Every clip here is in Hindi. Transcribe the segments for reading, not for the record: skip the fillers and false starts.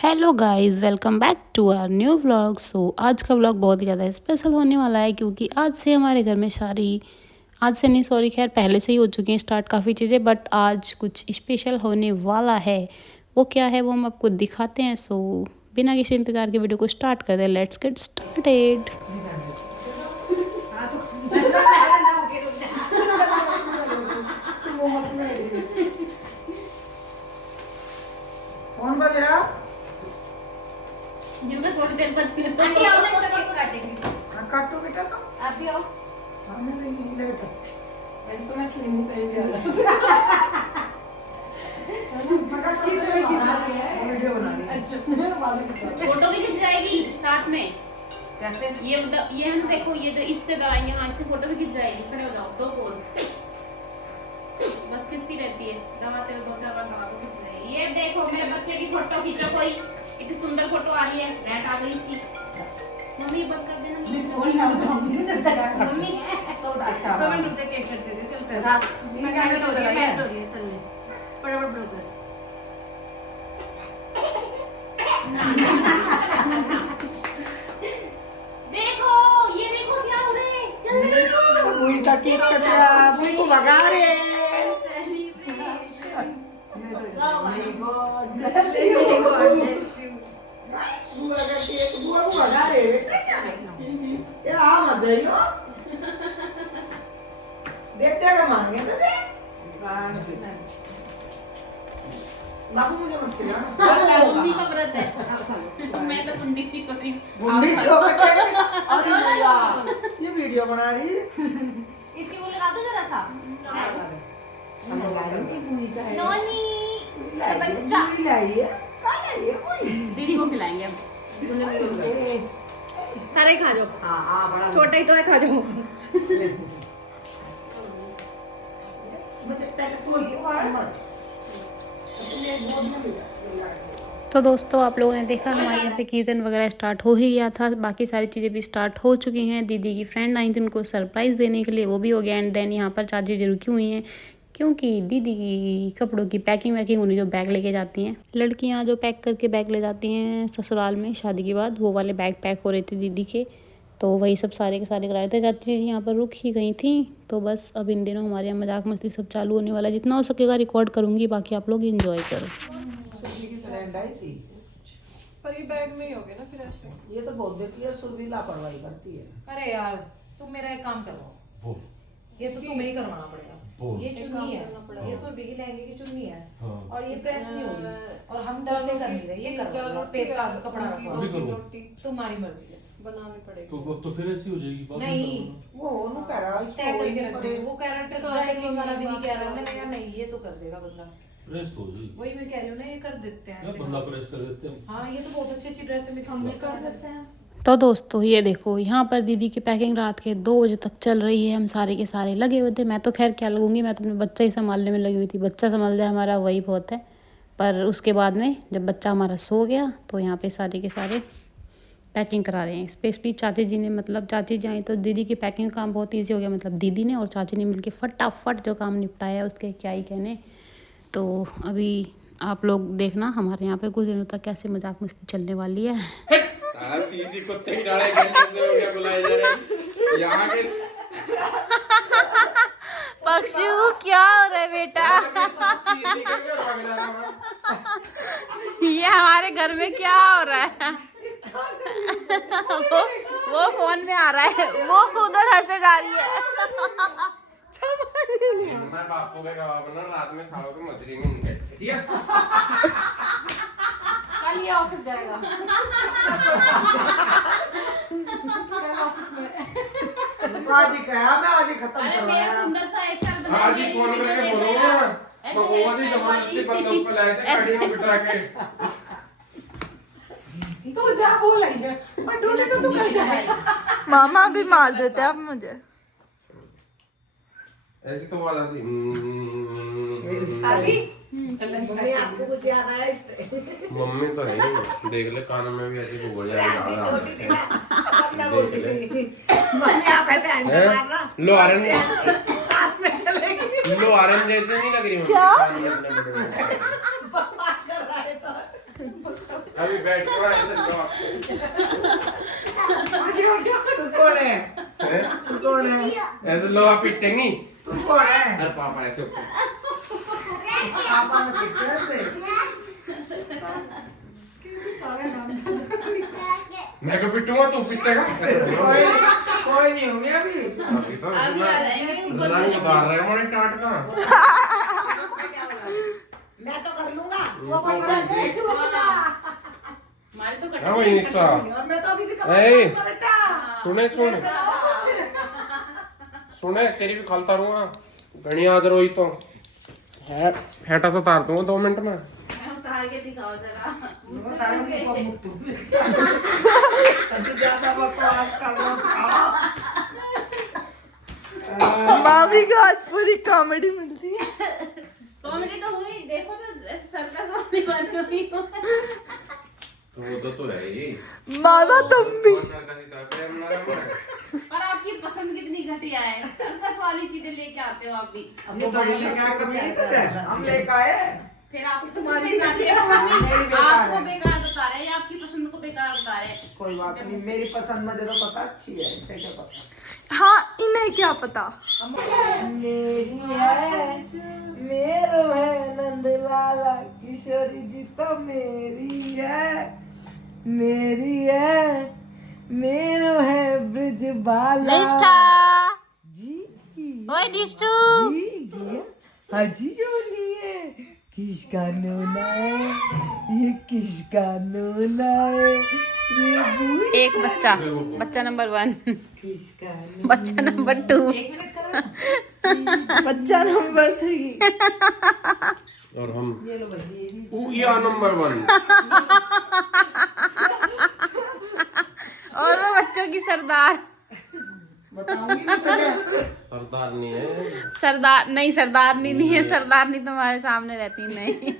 Hello guys, welcome back to our new vlog. So आज का व्लॉग बहुत ही ज़्यादा स्पेशल होने वाला है क्योंकि आज से हमारे घर में सारी, आज से नहीं सॉरी, खैर पहले से ही हो चुकी हैं स्टार्ट काफ़ी चीज़ें, बट आज कुछ स्पेशल होने वाला है। वो क्या है वो हम आपको दिखाते हैं। सो बिना किसी इंतज़ार के वीडियो को स्टार्ट करते हैं। Let's get started. कौन बज रहा? जिनमें थोड़ी देर बच गई आंटी आओ ना, इसका केक काटेंगे। हाँ, काटो बेटा तो। आप भी आओ। हाँ, नहीं इधर बेटा। मैं तो मैं स्लिम पे भी आ रहा वीडियो बना रही है। फोटो भी खिंच जाएगी साथ में। कैसे? ये हम देखो, ये इससे यहाँ से फोटो भी खिंच जाएगी। खड़े हो जाओ, दो पोज बस खिंचती रहती है। रवाते हुए 2-4 बार लगा दो, खिंच जाएगी। ये देखो मेरे बच्चे की फोटो खींचो कोई। इतनी सुंदर फोटो आ रही है, नेट आ गई इसकी। मम्मी बंद कर देना। फोन ना उठाऊंगी ना तो मम्मी अच्छा। 2 मिनट रुक के केक कट दे। चल कर रात मैं क्या हो रही है, हो रही है। चल ले फटाफट ब्लॉगर। देखो ये देखो क्या हो रहा है। जल्दी बुई का केक कट रहा, बुई को भगा रहे हैं। बुआ का केक, बुआ को भगा रहे हैं। क्या मत जाइयो। देखते क्या मांगे तो दे। बाबू मुझे मत खिलाना। बुंदी का व्रत है। मैं तो बुंदी सी कर रही हूँ। बुंदी से होकर क्या करें? अरे भैया, ये वीडियो बना रही है। इसकी बोले ला दो जरा सा। हम लगा रही थी बुई का है। नोनी बच्चा बुई लाई है। कहाँ लाई है बुई? दीदी को खिलाएंगे अब। ए, सारे खा जाओ। हाँ बड़ा छोटा ही तो है, खा जाओ। मुझे पहले तोल के मत। अपने गोद में मिला। तो दोस्तों, आप लोगों ने देखा हमारे यहाँ पे कीर्तन वगैरह स्टार्ट हो ही गया था। बाकी सारी चीज़ें भी स्टार्ट हो चुकी हैं। दीदी की फ्रेंड आई थी उनको सरप्राइज़ देने के लिए, वो भी हो गया। एंड देन यहाँ पर चाची जी रुकी हुई हैं क्योंकि दीदी की कपड़ों की पैकिंग वैकिंग उन्हें, जो बैग लेके जाती हैं लड़कियाँ, जो पैक करके बैग ले जाती हैं ससुराल में शादी के बाद, वो वाले बैग पैक हो रहे थे दीदी के। तो वही सब सारे के सारे करा रहे थे। चाची जी यहाँ पर रुक ही गई थी। तो बस अब इन दिनों हमारे यहाँ मजाक मस्ती सब चालू होने वाला है। जितना हो सकेगा रिकॉर्ड करूँगी, बाकी आप लोग इंजॉय करो। सुरभि की फ्रेंड आई थी। पर ये बैग में ही होगे ना फिर ऐसे। ये तो बहुत देखती है, सुरभि लापरवाही करती है। अरे यार, तुम मेरा एक काम करवाओ। ये तो तुम्हें ही करवाना पड़ेगा। ये चुन्नी है, ये सुरभि की लहंगे की चुन्नी है। और ये प्रेस नहीं होगी और हम डर से कर नहीं रहे। ये करवा पेट का कपड़ा रखवा। तुम्हारी मर्जी है, बनानी पड़ेगी। तो फिर ऐसी हो जाएगी बात। नहीं वो नु कह रहा इसको तय वही करके रख करे। दे। वो कैरेक्टर ड्राइविंग वाला भी नहीं कह रहा। मैंने कहा नहीं, ये तो कर देगा बंदा। प्रेस हो जाएगी। वही मैं कह रही हूँ ना, ये कर देते हैं या ऐसे। बंदा प्रेस कर देते हैं। हाँ, ये तो बहुत अच्छी अच्छी ड्रेस है, हम भी कर देते हैं। तो दोस्तों ये देखो, यहाँ पर दीदी की पैकिंग रात के 2 बजे तक चल रही है। हम सारे के सारे लगे हुए थे। मैं तो खैर क्या लगूंगी, मैं तो अपने बच्चा ही संभालने में लगी हुई थी। बच्चा संभाल जाए हमारा वही बहुत है। पर उसके बाद में जब बच्चा हमारा सो गया तो यहाँ पे सारे के सारे पैकिंग करा रहे हैं। स्पेशली चाची जी ने, मतलब चाची जी आई तो दीदी की पैकिंग काम बहुत ईजी हो गया। मतलब दीदी ने और चाची ने मिलके फटाफट जो काम निपटाया, उसके क्या ही कहने। तो अभी आप लोग देखना हमारे यहाँ पे कुछ दिनों तक कैसे मजाक मस्ती चलने वाली है। सीसी कुत्ते की डाले घंटे से हो गया बुलाए जा रहे यहाँ के। पक्षु क्या हो रहा है बेटा? सीसी का क्या भाग जा रहा है? ये हमारे घर में क्या हो रहा है? वो फोन में आ रहा है, वो उधर हंसे जा रही है। मैं बापू का गवाह बना, रात में सालों को मछली में इन्फेक्शन ठीक है। कल ये ऑफिस जाएगा। कल ऑफिस में। आज ही कहा, मैं आज ही खत्म अरे करवाया। मेरा सुंदर सा स्टाइल बना आज ही फोन करके बोलूंगा तो वो भी जबरदस्ती बंदूक पे लाए थे गाड़ी में बिठा के। तू जा बोल आई है, पर ढूंढे तो तू कल जाएगा। मामा भी मार देते आप मुझे। ऐसी तो वाला थी। अभी मम्मी आपको कुछ याद आया? मम्मी तो है ही, देख ले कान में भी ऐसे घुल जाएगी। लो आरन, लो आरन जैसे नहीं लग रही मम्मी। अभी बैठ के ऐसे लो तू कौन है? हैं? तू कौन है? ऐसे लो आप पिटेंगी। तू कौन है? अरे पापा ऐसे ऊपर पापा ने पिटा से। मैं को पिटूंगा तू पिटेगा। कोई नहीं होंगे अभी। अभी तो रंग उतार रहे हैं मोने टाट का। मैं तो कर लूंगा वो तो हमारे तो हाँ वही निश्चा। और मैं तो अभी भी ए, करूंगा बेटा। सुने सुने तेरी भी खालता रहूंगा घनी याद रोई तो फेटा सा तार दूंगा 2 मिनट में। मैं उतार के दिखाओ जरा वो तारे को मुक्त अभी ज्यादा बकवास कर रहा साला। मामी को आज पूरी कॉमेडी मिलती है। कॉमेडी तो हुई देखो तो सर्कस वाली बात हुई हो तो वो तो है ही। मामा तुम भी। कौन सा कसी का प्रेम ना रहा। और आपकी पसंद कितनी घटिया है सर्कस वाली चीजें लेके आते हो आप भी ये तो हम लेके आए कभी नहीं पता है। हम लेके आए। फिर आप तुम्हारी तुम्हारी बेकार है मेरी बेकार आपको है। बेकार बता रहे हैं या आपकी पसंद को बेकार बता रहे हैं कोई बात नहीं मेरी पसंद मुझे तो पता अच्छी है इसे क्या पता। हाँ इन्हें क्या पता। मेरी है मेरो है नंदलाला किशोरी जी तो मेरी है मेरो है ब्रिज बाला जी ओए डिस्टू जी गया हाजी जोली है किसका नूना है ये किसका नूना है ये बूढ़ी एक बच्चा, बच्चा नंबर 1, किसका बच्चा नंबर 2, बच्चा नंबर 3। और हम या नंबर 1 और वो बच्चों की सरदार। बताऊंगी मैं तुझे सरदार नहीं है। सरदारनी नहीं है, सरदारनी तुम्हारे सामने रहती नहीं।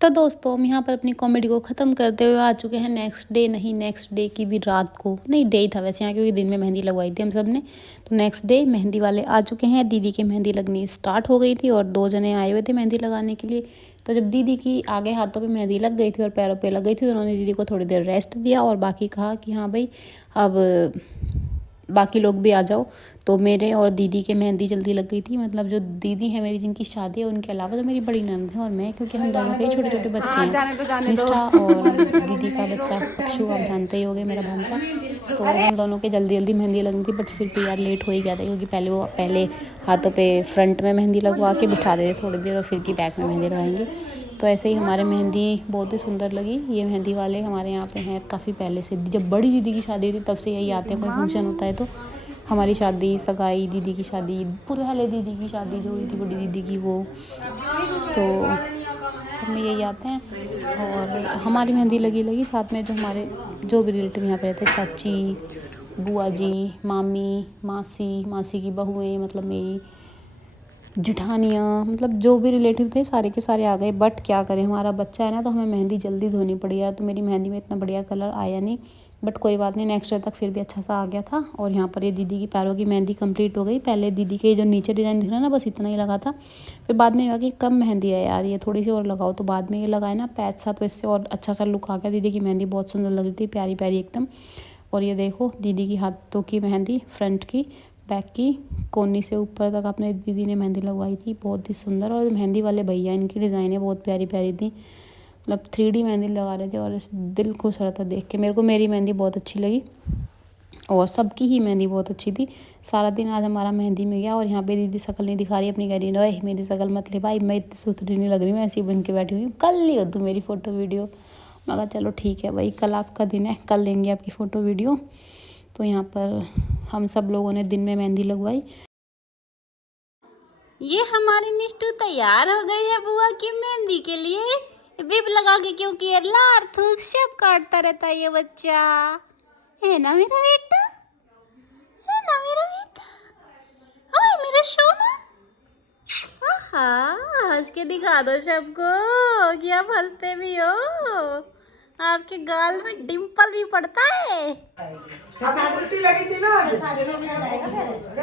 तो दोस्तों हम यहाँ पर अपनी कॉमेडी को ख़त्म करते हुए आ चुके हैं नेक्स्ट डे की भी रात को, नहीं डे ही था वैसे यहाँ, क्योंकि दिन में मेहंदी लगवाई थी हम सब ने। तो नेक्स्ट डे मेहंदी वाले आ चुके हैं, दीदी की मेहंदी लगनी स्टार्ट हो गई थी और 2 जने आए हुए थे मेहंदी लगाने के लिए। तो जब दीदी की आगे हाथों पे मेहंदी लग गई थी और पैरों पे लग गई थी तो उन्होंने दीदी को थोड़ी देर रेस्ट दिया और बाकी कहा कि हाँ भाई अब बाकी लोग भी आ जाओ। तो मेरे और दीदी के मेहंदी जल्दी लग गई थी, मतलब जो दीदी है मेरी जिनकी शादी है उनके अलावा जो मेरी बड़ी ननद है और मैं, क्योंकि हम दोनों के छोटे छोटे बच्चे हैं, निष्ठा और दीदी का बच्चा पक्षु, आप जानते ही होंगे मेरा भांजा। तो हम दोनों के जल्दी जल्दी मेहंदी लगनी थी, बट फिर भी यार लेट हो ही गया था, क्योंकि पहले हाथों पे फ्रंट में मेहंदी लगवा के बिठा देते थोड़ी देर और फिर की बैक में मेहंदी लगाएंगे। तो ऐसे ही हमारे मेहंदी बहुत ही सुंदर लगी। ये मेहंदी वाले हमारे यहाँ पे हैं काफ़ी पहले से, जब बड़ी दीदी की शादी थी तब से यही आते हैं, कोई फंक्शन होता है तो हमारी शादी, सगाई, दीदी की शादी, पहले दीदी की शादी जो हुई थी बड़ी दीदी की वो, तो सब में यही आते हैं। और हमारी मेहंदी लगी साथ में जो भी रिलेटिव यहाँ पे रहते हैं, चाची, बुआ जी, मामी, मासी की बहुएं, मतलब मेरी जिठानियाँ, मतलब जो भी रिलेटिव थे सारे के सारे आ गए। बट क्या करें, हमारा बच्चा है ना तो हमें मेहंदी जल्दी धोनी पड़ी यार, तो मेरी मेहंदी में इतना बढ़िया कलर आया नहीं, बट कोई बात नहीं, नेक्स्ट डे तक फिर भी अच्छा सा आ गया था। और यहाँ पर ये दीदी की पैरों की मेहंदी कंप्लीट हो गई। पहले दीदी के जो नीचे डिज़ाइन दिख रहा है ना बस इतना ही लगा था, फिर बाद में हुआ कि कम मेहंदी है यार, ये थोड़ी सी और लगाओ, तो बाद में ये लगाए ना पैच सा, तो इससे और अच्छा सा लुक आ गया। दीदी की मेहंदी बहुत सुंदर लग रही थी, प्यारी प्यारी एकदम। और ये देखो दीदी की हाथों की मेहंदी, फ्रंट की, बैक की, कोनी से ऊपर तक अपने दीदी ने मेहंदी लगवाई थी, बहुत ही सुंदर। और मेहंदी वाले भैया, इनकी डिज़ाइनें बहुत प्यारी प्यारी थी, मतलब 3D मेहंदी लगा रहे थे और दिल खुश हो रहा था देख के। मेरे को मेरी मेहंदी बहुत अच्छी लगी और सबकी ही मेहंदी बहुत अच्छी थी। सारा दिन आज हमारा मेहंदी में गया। और यहाँ पे दीदी शक्ल नहीं दिखा रही अपनी, कह रही है मेरी शक्ल मत ले भाई, मैं इतनी सुथरी नहीं लग रही, मैं ऐसी बन के बैठी हुई हूँ, कल लियो तू मेरी फ़ोटो वीडियो। मैं कहा चलो ठीक है भाई, कल आपका दिन है, कल लेंगे आपकी फ़ोटो वीडियो। तो यहाँ पर हम सब लोगों ने दिन में मेहंदी लगवाई। ये हमारी निष्ठू तैयार हो गई है बुआ की मेहंदी के लिए, बिब लगा के, क्योंकि ये लार थूक सब काटता रहता है ये बच्चा, है ना मेरा बेटा, है ना मेरा बेटा, ओए मेरा सोना। आहा, हंस के दिखा दो सबको कि आप हंसते भी हो, आपके गाल में डिम्पल भी पड़ता है। लगी थी ना,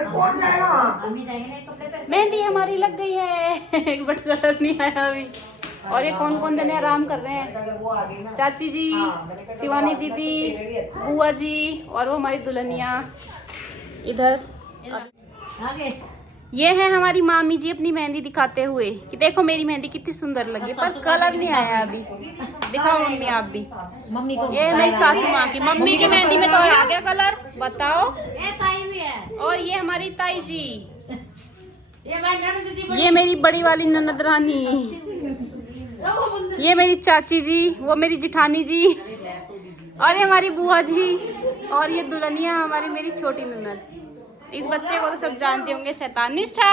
कौन जाएगा? मेहंदी हमारी लग गई है बट कलर नहीं आया अभी। और ये कौन कौन जने आराम कर रहे हैं? अगर वो आ गई ना चाची जी, शिवानी दीदी, बुआ जी और वो हमारी दुल्हनिया इधर। आगे ये है हमारी मामी जी अपनी मेहंदी दिखाते हुए कि देखो मेरी मेहंदी कितनी सुंदर लगी, पर कलर नहीं आया अभी। दिखाओ मम्मी आप भी। मम्मी को ये मेरी सासू माँ की, मम्मी की मेहंदी में तो आ गया कलर, बताओ। ये ताई भी है, और ये हमारी ताई जी, ये ये मेरी बड़ी वाली ननद रानी, ये मेरी चाची जी, वो मेरी जिठानी जी, और ये हमारी बुआ जी, और ये दुल्हनिया हमारी मेरी छोटी ननद। इस बच्चे को तो सब जानते होंगे, शैतान निष्ठा।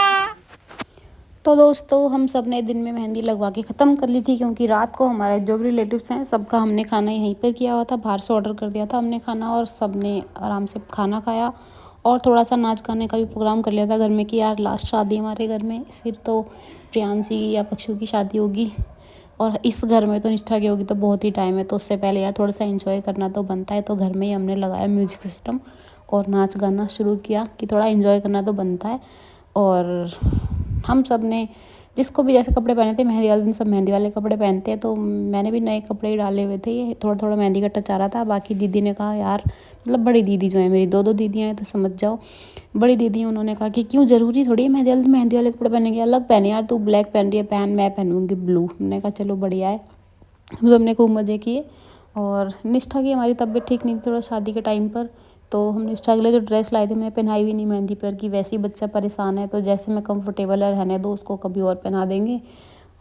तो दोस्तों हम सब ने दिन में मेहंदी लगवा के ख़त्म कर ली थी, क्योंकि रात को हमारे जो भी रिलेटिव्स हैं सबका हमने खाना यहीं पर किया हुआ था, बाहर से ऑर्डर कर दिया था हमने खाना, और सब ने आराम से खाना खाया और थोड़ा सा नाच गाने का भी प्रोग्राम कर लिया था घर में कि यार लास्ट शादी हमारे घर में, फिर तो प्रियांशी या पक्षु की शादी होगी, और इस घर में तो निष्ठा की होगी, तो बहुत ही टाइम है, तो उससे पहले यार थोड़ा सा एंजॉय करना तो बनता है। तो घर में ही हमने लगाया म्यूज़िक सिस्टम और नाच गाना शुरू किया कि थोड़ा एंजॉय करना तो बनता है। और हम सब ने जिसको भी जैसे कपड़े पहने थे, मेहंदी वाले दिन सब मेहंदी वाले कपड़े पहनते हैं, तो मैंने भी नए कपड़े ही डाले हुए थे। ये थोड़ा थोड़ा मेहंदी का टच आ रहा था। बाकी दीदी ने कहा यार, मतलब बड़ी दीदी जो है मेरी, दो दीदियाँ हैं तो समझ जाओ, बड़ी दीदी उन्होंने कहा कि क्यों ज़रूरी थोड़ी है मेहंदी वाले कपड़े पहनेंगे, अलग पहने यार, तू ब्लैक पहन रही है, पहन, मैं पहनूंगी ब्लू। हमने कहा चलो बढ़िया है। हम सब ने खूब मज़े किए। और निष्ठा की हमारी तबीयत ठीक नहीं थी थोड़ा शादी के टाइम पर, तो हम निष्ठा के लिए जो ड्रेस लाए थे मैंने पहनाई भी नहीं मेहंदी पर, कि वैसे ही बच्चा परेशान है, तो जैसे मैं कंफर्टेबल है रहने दो, उसको कभी और पहना देंगे।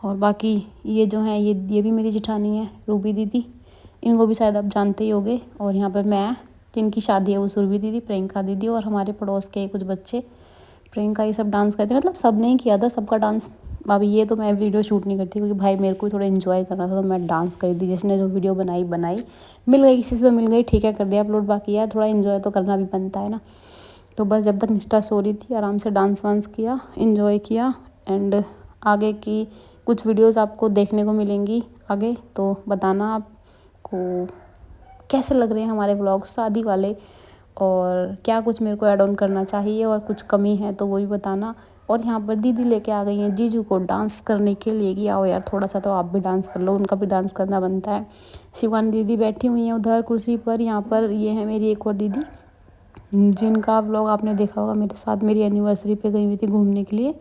और बाकी ये जो है ये भी मेरी जिठानी है, रूबी दीदी, इनको भी शायद आप जानते ही होंगे। और यहाँ पर मैं, जिनकी शादी है वो सुरभि दीदी, प्रियंका दीदी, और हमारे पड़ोस के कुछ बच्चे। प्रियंका ये सब डांस करते, मतलब सब ने ही किया था, सबका डांस। अभी ये तो मैं वीडियो शूट नहीं करती, क्योंकि भाई मेरे को थोड़ा एंजॉय करना था, तो मैं डांस कर दी। जिसने जो वीडियो बनाई मिल गई, किसी से मिल गई, ठीक है, कर दिया अपलोड। बाकी यार थोड़ा एंजॉय तो करना भी बनता है ना। तो बस जब तक निष्ठा सो रही थी आराम से डांस वांस किया, एंजॉय किया। एंड आगे की कुछ वीडियोस आपको देखने को मिलेंगी आगे, तो बताना आपको कैसे लग रहे हैं हमारे व्लॉग्स शादी वाले, और क्या कुछ मेरे को ऐड ऑन करना चाहिए, और कुछ कमी है तो वो भी बताना। और यहाँ पर दीदी लेके आ गई हैं जीजू को डांस करने के लिए कि आओ यार थोड़ा सा तो आप भी डांस कर लो, उनका भी डांस करना बनता है। शिवानी दीदी बैठी हुई हैं उधर कुर्सी पर। यहाँ पर ये है मेरी एक और दीदी, जिनका व्लॉग आपने देखा होगा, मेरे साथ मेरी एनिवर्सरी पे गई हुई थी घूमने के लिए,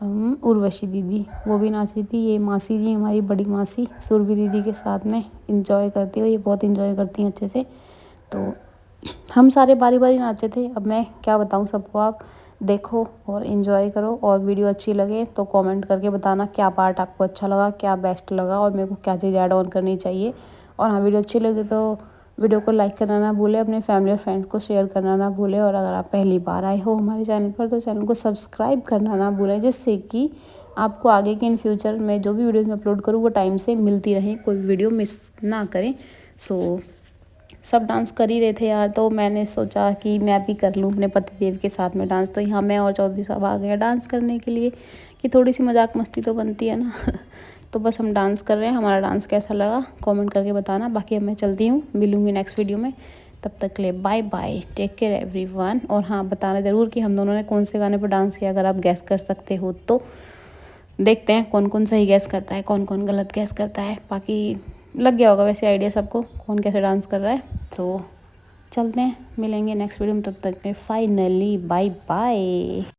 उर्वशी दीदी, वो भी नाच रही थी। ये मासी जी, हमारी बड़ी मासी सुरभि दीदी के साथ में इंजॉय करती है, ये बहुत इंजॉय करती हैं अच्छे से। तो हम सारे बारी बारी नाचे थे। अब मैं क्या बताऊं सबको, आप देखो और इन्जॉय करो। और वीडियो अच्छी लगे तो कमेंट करके बताना क्या पार्ट आपको अच्छा लगा, क्या बेस्ट लगा, और मेरे को क्या चीज़ ऐड ऑन करनी चाहिए। और हाँ, वीडियो अच्छी लगी तो वीडियो को लाइक करना ना भूले, अपने फैमिली और फ्रेंड्स को शेयर करना ना भूले। और अगर आप पहली बार आए हो हमारे चैनल पर तो चैनल को सब्सक्राइब करना ना भूलें, जिससे कि आपको आगे के इन फ्यूचर में जो भी वीडियोज़ मैं अपलोड करूँ वो टाइम से मिलती रहे, कोई वीडियो मिस ना करें। सो सब डांस कर ही रहे थे यार, तो मैंने सोचा कि मैं भी कर लूँ अपने पतिदेव के साथ में डांस। तो यहाँ मैं और चौधरी साहब आ गए डांस करने के लिए, कि थोड़ी सी मजाक मस्ती तो बनती है ना। तो बस हम डांस कर रहे हैं। हमारा डांस कैसा लगा कमेंट करके बताना। बाकी अब मैं चलती हूँ, मिलूँगी नेक्स्ट वीडियो में। तब तक के लिए bye bye, take care everyone. और हाँ, बताना ज़रूर कि हम दोनों ने कौन से गाने पर डांस किया, अगर आप गैस कर सकते हो तो। देखते हैं कौन कौन सही गैस करता है, कौन कौन गलत गैस करता है। बाकी लग गया होगा वैसे आइडिया सबको कौन कैसे डांस कर रहा है। तो चलते हैं, मिलेंगे नेक्स्ट वीडियो में। तब तक के फाइनली बाय बाय।